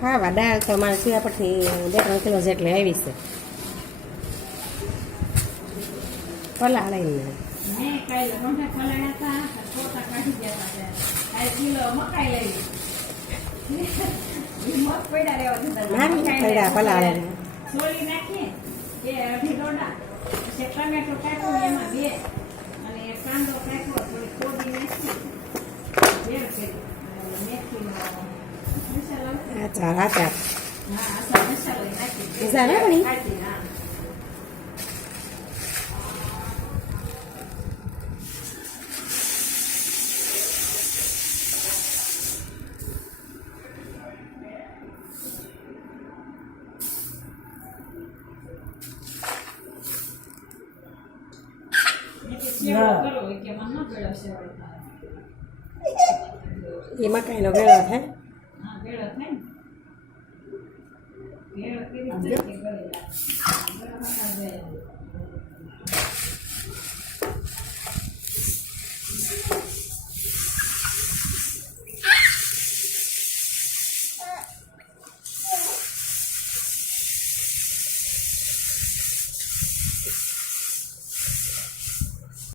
ખાવા દાળ તો મારે સીધા પરથી 2-3 કિલો જેટલી આવી છે પલાળીને પલાળે સોલી નાખીએ એ અઢી ડોડા પછી ટમેટો કાઢ્યું એમાં 2 અને કાંદો કાઢ્યો થોડી કોબી નાખી બેર કરી મેથીનો મસાલો આચાર હા આસા મસાલો નાખી મસાલો નાખી હા એમાં કાંઈનો ગળો થાય હા